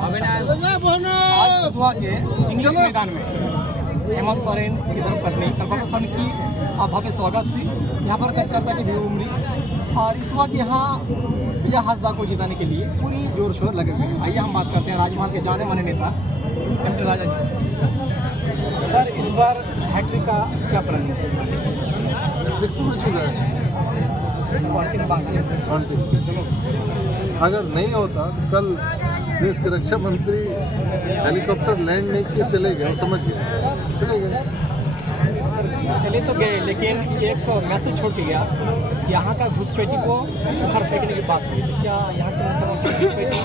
आज बुधवार के इंग्लिश मैदान में हेमंत सोरेन की धर्मपत्नी कल्पना सोरेन की भव्य स्वागत हुई। यहाँ पर कार्यकर्ता की भीड़ उमड़ी और इस वक्त यहाँ विजय हांसदा को जिताने के लिए पूरी जोर शोर लगे हुए हैं। आइए हम बात करते हैं राजमहल के जाने माने नेता एम राजा जी से। सर, इस बार हैट्रिक का क्या प्लान है? अगर नहीं होता तो कल देश के रक्षा मंत्री हेलीकॉप्टर लैंड नहीं किए चले गए, समझ गए, चले गए। चले तो गए, लेकिन एक मैसेज छोड़ गया कि यहाँ का घुसपैठी को घर फेंकने की बात हुई। तो क्या यहाँ के मुसलमान घुसपैठी,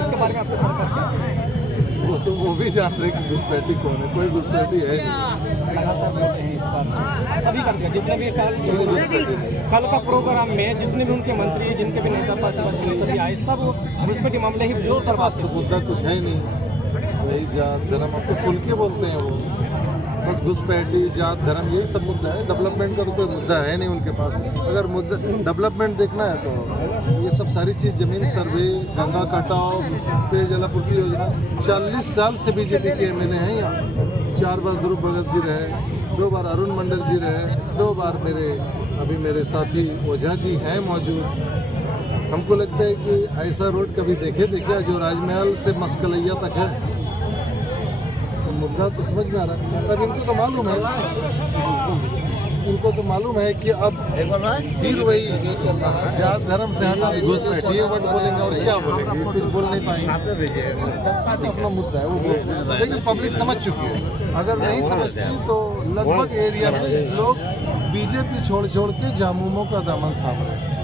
इसके बारे में आपको सरकार क्या? वो भी जान रहे कि घुसपैठी कौन है, कोई घुसपैठी है नहीं। लगातार बोल रहे हैं इस बार सभी कर जितने भी कल का प्रोग्राम में जितने भी उनके मंत्री, जिनके भी नेता प्रतिपक्ष नेता भी आए, सब घुसपैठी मामले ही जोरदार बात। तो मुद्दा कुछ है नहीं, यही जात धर्म अब तो खुल के बोलते हैं वो, बस घुसपैठी जात धर्म यही सब मुद्दा है। डेवलपमेंट का तो कोई मुद्दा है नहीं उनके पास। अगर मुद्दा डेवलपमेंट देखना है तो ये सब सारी चीज़, जमीन सर्वे, गंगा कटाव, पेयजल आपूर्ति योजना, 40 साल से बीजेपी के एमएलए हैं यहाँ। 4 बार ध्रुव भगत जी रहे, 2 बार अरुण मंडल जी रहे, 2 बार मेरे साथी ओझा जी हैं मौजूद। हमको लगता है कि ऐसा रोड कभी देखे जो राजमहल से मस्कलैया तक है। मुद्दा तो समझ में आ रहा है। अब इनको तो मालूम है कि अब फिर वही जात धर्म से हटा घुसपैठी वर्ड बोलेंगे और क्या बोलेंगे, कुछ बोल नहीं पाएंगे। अपना मुद्दा है वो, लेकिन पब्लिक समझ चुकी है। अगर नहीं समझती तो लगभग एरिया में लोग बीजेपी छोड़ के झामुमो का दामन थाम रहे हैं।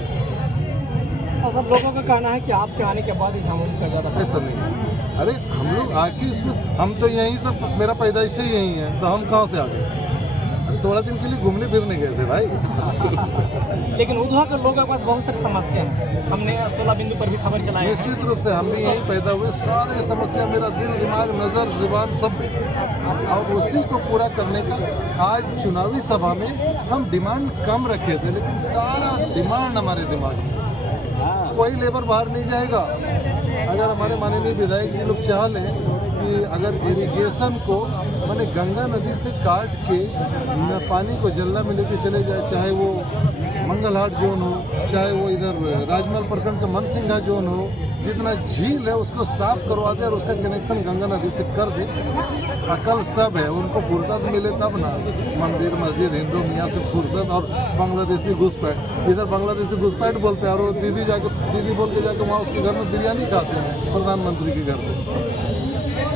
और सब लोगों का कहना है कि आपके आने के बाद ही झामुमो का ज़्यादा ऐसा नहीं। अरे हम लोग आके इसमें, हम तो यहीं सब, मेरा पैदाइश से ही यहीं है, तो हम कहाँ से आ गए? थोड़ा दिन के लिए घूमने फिरने गए थे भाई। लेकिन उधर के लोगों के पास बहुत सारी समस्या है। हमने 16 बिंदु पर भी खबर चलाई। निश्चित रूप से हम भी यहीं पैदा हुए, सारे समस्या मेरा दिल, दिमाग, नज़र, जुबान सब में, और उसी को पूरा करने का आज चुनावी सभा में हम डिमांड कम रखे थे, लेकिन सारा डिमांड हमारे दिमाग में। कोई लेबर बाहर नहीं जाएगा। अगर हमारे माननीय विधायक जी लोग चाह लें कि अगर इरिगेशन को मैंने गंगा नदी से काट के पानी को जल्ला में लेके चले जाए, चाहे वो मंगलहाट जोन हो, चाहे वो इधर राजमहल प्रखंड का मनसिंघा जोन हो, जितना झील है उसको साफ करवा दे और उसका कनेक्शन गंगा नदी से कर दे। अकल सब है, उनको फुर्सत मिले तब ना। मंदिर मस्जिद हिंदू मियाँ से फुर्सत, और बांग्लादेशी घुसपैठ, इधर बांग्लादेशी घुसपैठ बोलते हैं और वो दीदी बोल के जाकर वहाँ उसके घर में बिरयानी खाते हैं प्रधानमंत्री के घर पे।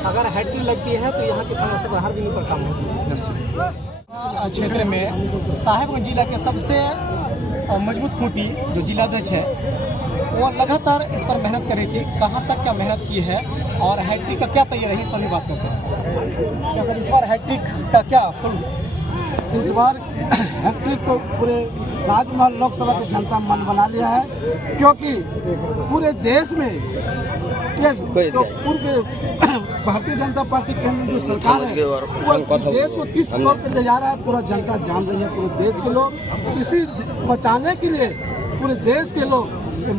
अगर हैट्रिक लगती है तो यहाँ की समस्या पर हर बिंदु पर काम होगी। क्षेत्र में साहेबगंज जिला के सबसे मजबूत खूंटी जो जिलाध्यक्ष है, वो लगातार इस पर मेहनत करेगी। कहाँ तक क्या मेहनत की है और हैट्रिक का क्या तैयारी रही, इस पर भी बात करते हैं। क्या सर, इस बार हैट्रिक का क्या फुल? इस बार हैट्रिक तो पूरे राजमहल लोकसभा की जनता मन बना लिया है, क्योंकि पूरे देश में तो पूरे भारतीय जनता पार्टी केंद्र जो सरकार है वो देश को किस तौर पर ले जा रहा है पूरा जनता जान रही है। पूरे देश के लोग इसी बचाने के लिए पूरे देश के लोग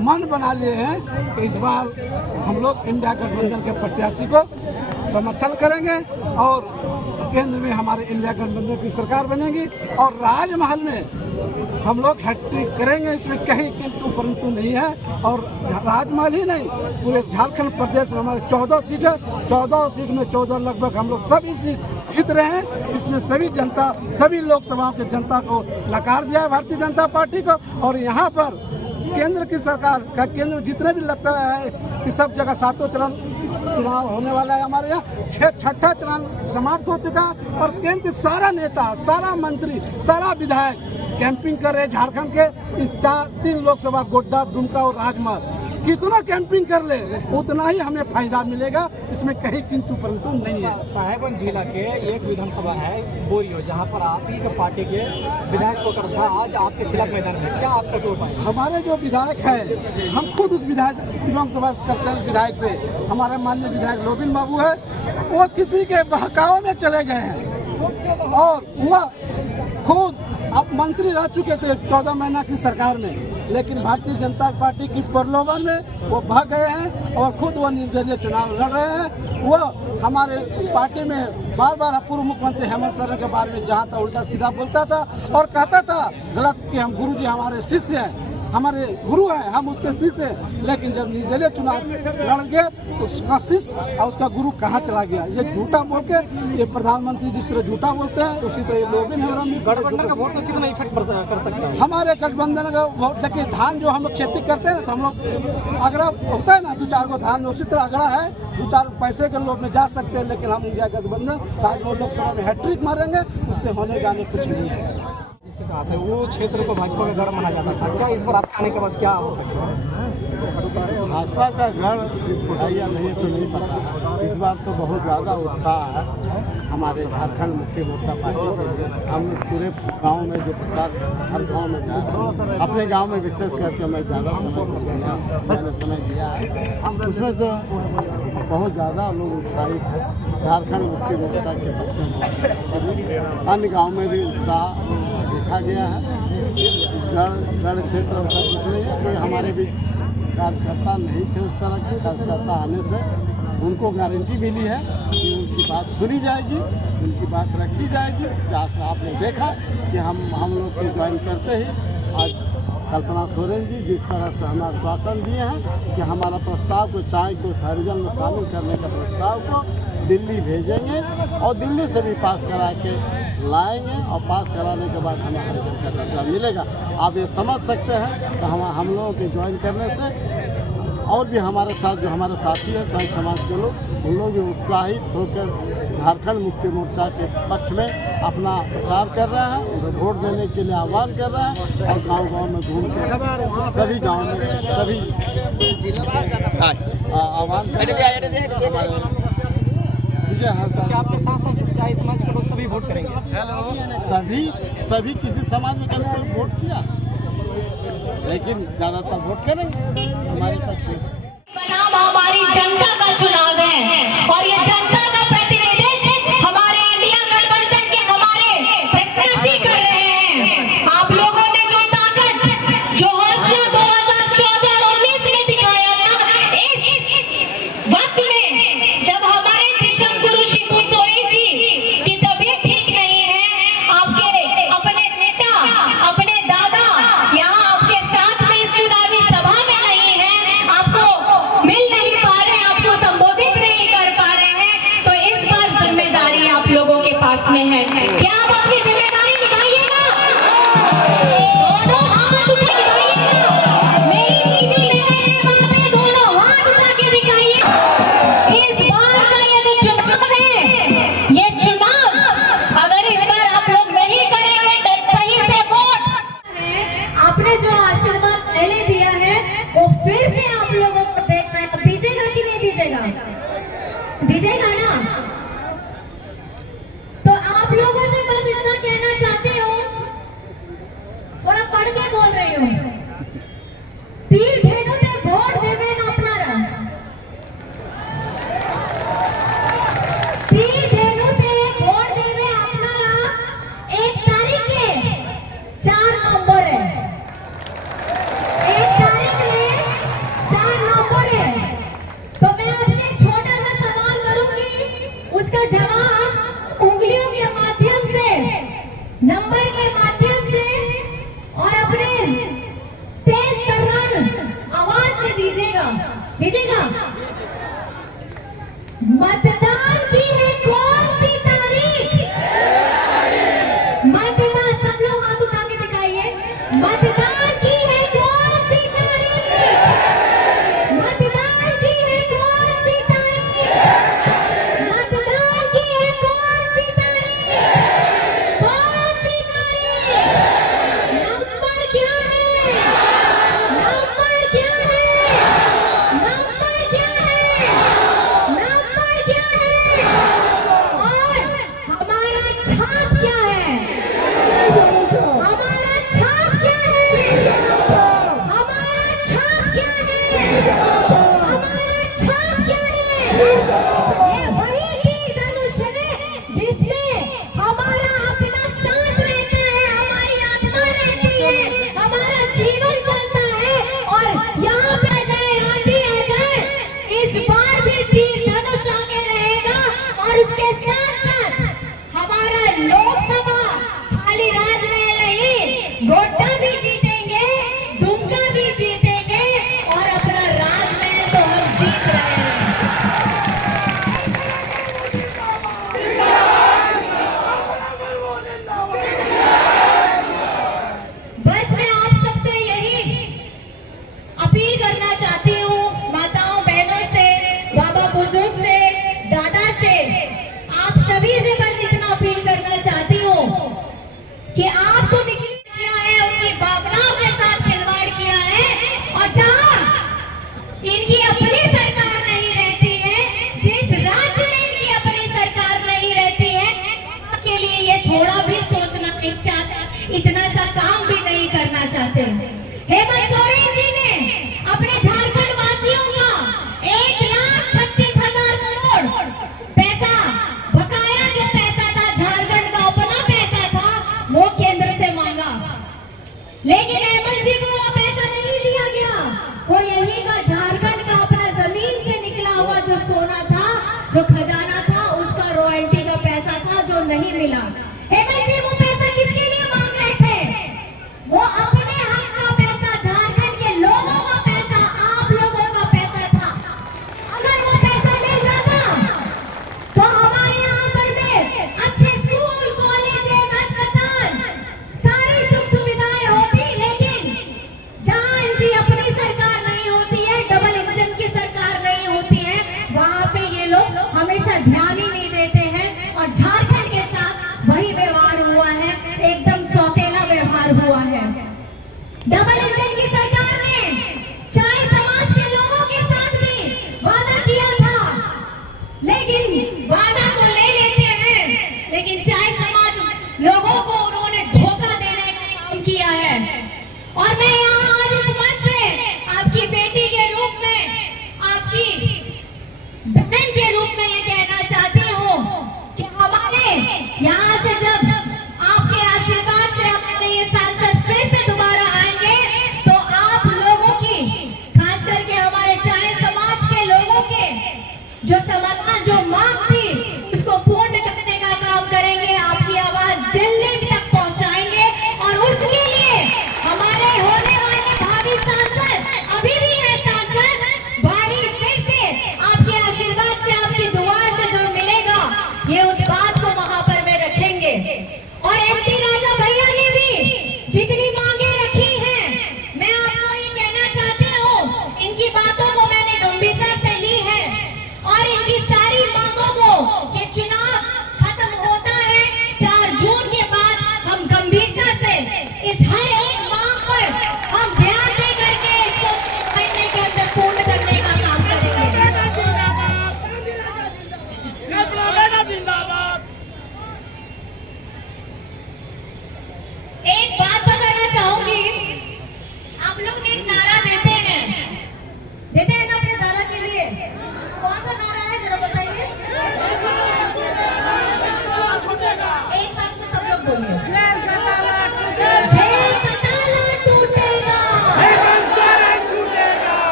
मन बना लिए हैं कि इस बार हम लोग इंडिया गठबंधन के प्रत्याशी को समर्थन करेंगे और केंद्र में हमारे इंडिया गठबंधन की सरकार बनेगी और राजमहल में हम लोग हैट्रिक करेंगे। इसमें कहीं किंतु परंतु नहीं है। और राजमहल ही नहीं, पूरे झारखंड प्रदेश में हमारे 14 सीट है। 14 सीट में 14 लगभग हम लोग सभी सीट जीत रहे हैं। इसमें सभी जनता, सभी लोकसभाओं की जनता को नकार दिया है भारतीय जनता पार्टी को। और यहाँ पर केंद्र की सरकार का, केंद्र में जितने भी लगता है कि सब जगह 7वां चरण चुनाव होने वाला है, हमारे यहाँ 6ठा चरण समाप्त हो चुका है और केंद्र के सारा नेता, सारा मंत्री, सारा विधायक कैंपिंग कर रहे झारखंड के इस 3 लोकसभा गोड्डा, दुमका और राजमहल। कितना कैंपिंग कर ले उतना ही हमें फायदा मिलेगा, इसमें कहीं किंतु परंतु नहीं है। साहेबगंज जिला के एक विधानसभा है बोरियो, जहां पर आप ही के पार्टी के विधायक को करता आज आपके खिलाफ मैदान में, क्या आपका जो उपाय? हमारे जो विधायक है, हम खुद उस विधायक बिलोंग करते हैं। उस विधायक से हमारे माननीय विधायक लोबिन बाबू है, वो किसी के बहकावे में चले गए हैं और वह खुद अब मंत्री रह चुके थे 14 महीना की सरकार में। लेकिन भारतीय जनता पार्टी की प्रलोभन में वो भाग गए हैं और खुद वो निर्दलीय चुनाव लड़ रहे हैं। वो हमारे पार्टी में बार बार पूर्व मुख्यमंत्री हेमंत सोरेन के बारे में जहाँ था उल्टा सीधा बोलता था और कहता था गलत कि हम गुरुजी हमारे शिष्य हैं, हमारे गुरु हैं, हम उसके शिष्य हैं। लेकिन जब निर्दलीय चुनाव लड़ गए तो उसका शिष्य और उसका गुरु कहाँ चला गया? ये झूठा बोल के ये प्रधानमंत्री जिस तरह झूठा बोलते हैं उसी तरह ये लोग भी गठबंधन का वोट तो कितना इफेक्ट कर सकता है? हमारे गठबंधन का वोट देखिए, धान जो हम लोग खेती करते हैं तो हम लोग अगड़ा होता है ना, 2-4 गो धान उसी तरह अगड़ा है, 2-4 पैसे के लोभ में जा सकते हैं। लेकिन हम इंडिया गठबंधन राजभवन लोकसभा में हैट्रिक मारेंगे, उससे होने जाने कुछ नहीं है। वो क्षेत्र को भाजपा का गढ़ माना जाता है, क्या इस बार आप आने के बाद क्या हो सकता है? भाजपा का गढ़ है या नहीं तो नहीं पता। इस बार तो बहुत ज़्यादा उत्साह है हमारे झारखंड मुक्ति मोर्चा पार्टी। हम पूरे गांव में जो प्रचार हर गांव में जा रहे हैं, अपने गांव में विशेष करके मैं ज़्यादा मैंने समय दिया है, उसमें से बहुत ज़्यादा लोग उत्साहित हैं झारखंड मुक्ति मोर्चा के पक्ष। अन्य गाँव में भी उत्साह देखा गया है। इस गढ़ क्षेत्र में सब कुछ नहीं है, कोई हमारे भी कार्यकर्ता नहीं थे उस तरह के। कार्यकर्ता आने से उनको गारंटी मिली है कि उनकी बात सुनी जाएगी, उनकी बात रखी जाएगी। जैसा आपने देखा कि हम लोग को ज्वाइन करते ही आज कल्पना सोरेन जी जिस तरह से हमें आश्वासन दिए हैं कि हमारा प्रस्ताव को चाय को हरिजन में शामिल करने का प्रस्ताव को दिल्ली भेजेंगे और दिल्ली से भी पास करा के लाएंगे और पास कराने के बाद हमें हरिजन का दर्जा मिलेगा। आप ये समझ सकते हैं तो हम लोगों के ज्वाइन करने से और भी हमारे साथ जो हमारे साथी हैं चाहे समाज के लोग, उन लोग भी उत्साहित होकर झारखंड मुक्ति मोर्चा के पक्ष में अपना प्रचार कर रहे हैं, उन्हें वोट देने के लिए आह्वान कर रहे हैं और गांव-गांव में घूम कर सभी गांव में सभी आह्वान कर रहे हैं। क्या आपके साथ साथ चाहे समाज के लोग सभी वोट करेंगे? सभी किसी समाज में कभी वोट किया, लेकिन ज़्यादातर वोट करेंगे हमारे पक्ष में। हमारी जनता का चुनाव है और ये जनता का प्रतिनिधित्व हमारे इंडिया गठबंधन के हमारे प्रत्याशी कर रहे हैं। आप लोगों ने जो ताकत, जो हौसला 2014 और 19 में दिखाया था, इस वक्त में जब हमारे कृष्ण गुरु शिबू सोरेन जी की तबीयत ठीक नहीं है, आपके अपने पिता, अपने दादा यहाँ आपके साथ में इस चुनावी सभा में नहीं है, आपको मिल नहीं पा रहे हैं, आपको संबोधित नहीं कर पा रहे हैं, तो इस बार जिम्मेदारी आप लोगों के पास में है। क्या आप अपनी जिम्मेदारी निभाइएगा? दोनों हाथ उठा के दिखाइएगा। मेरी दीदी बहन है वहां पे, दोनों हाथ उठा के दिखाइए। इस बार का ये जो चुनाव है, ये चुनाव अगर इस बार आप लोग नहीं करेंगे सही से वोट, आपने जो आशीर्वाद पहले दिया है वो फिर से आप लोगों को देखना है। दीजिएगा कि नहीं दीजिएगा? दीजिएगा ना? तो आप लोगों से बस इतना कहना चाहती हूँ, थोड़ा पढ़ के बोल रही हूँ, तीर भेदोते वोट देवे ना अपनारा, तीर भेदोते वोट देवे अपनारा। 1 तारीख के 4 नंबर है, 1 तारीख में 4 नंबर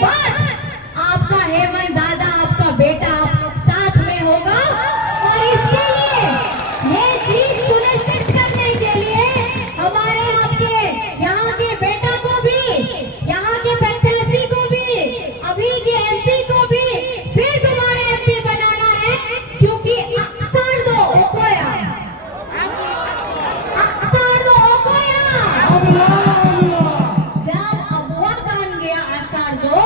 बाद आपका हेमंत दादा, आपका बेटा साथ में होगा। और इसके लिए ये चीज सुनिश्चित करने के लिए हमारे आपके यहाँ के बेटा को भी, यहाँ के प्रत्याशी को भी, अभी के एमपी को भी फिर दोबारा एमपी बनाना है, क्योंकि अक्सर दो ओकोया, अक्सर दो ओकोया, जब अबुआ कान गया अक्सर दो